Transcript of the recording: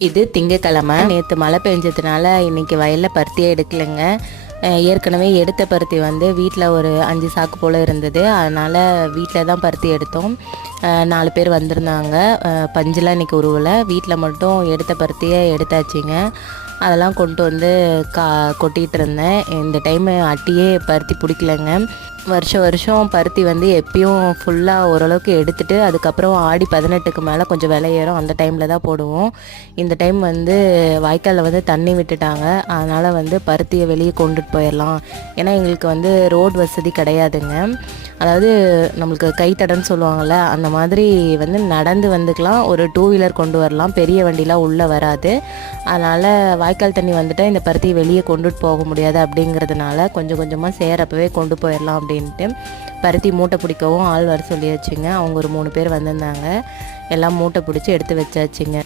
இது திங்கக்கிழமை. நேற்று மழை பெஞ்சதுனால இன்றைக்கி வயலில் பருத்தியே எடுக்கலைங்க. ஏற்கனவே எடுத்த பருத்தி வந்து வீட்டில் ஒரு 5 சாக்கு போல் இருந்தது. அதனால் வீட்டில் தான் பருத்தி எடுத்தோம். 4 பேர் வந்திருந்தாங்க. பஞ்செலாம் இன்றைக்கி உருவலை. வீட்டில் மட்டும் எடுத்த பருத்தியே எடுத்தாச்சுங்க. அதெல்லாம் கொண்டு வந்து கொட்டிகிட்டு இருந்தேன். இந்த டைமு அட்டியே பருத்தி பிடிக்கலைங்க. வருஷம் பருத்தி வந்து எப்பயும் ஃபுல்லாக ஓரளவுக்கு எடுத்துகிட்டு அதுக்கப்புறம் ஆடி 18க்கு மேலே கொஞ்சம் விலை ஏறும். அந்த டைமில் தான் போடுவோம். இந்த டைம் வந்து வாய்க்காலில் வந்து தண்ணி விட்டுட்டாங்க. அதனால் வந்து பருத்தியை வெளியே கொண்டுட்டு போயிடலாம். ஏன்னா எங்களுக்கு வந்து ரோடு வசதி கிடையாதுங்க. அதாவது நம்மளுக்கு கைத்தடன்னு சொல்லுவாங்கள்ல, அந்த மாதிரி வந்து நடந்து வந்துக்கலாம். ஒரு 2 வீலர் கொண்டு வரலாம். பெரிய வண்டிலாம் உள்ளே வராது. அதனால் வாய்க்கால் தண்ணி வந்துட்டால் இந்த பருத்தியை வெளியே கொண்டுட்டு போக முடியாது. அப்படிங்கிறதுனால கொஞ்சம் கொஞ்சமாக சேரப்பவே கொண்டு போயிடலாம் அப்படின்ட்டு பருத்தி மூட்டை பிடிக்கவும் ஆள் வர சொல்லியாச்சுங்க. அவங்க ஒரு 3 பேர் வந்திருந்தாங்க. எல்லாம் மூட்டை பிடிச்சி எடுத்து வச்சாச்சுங்க.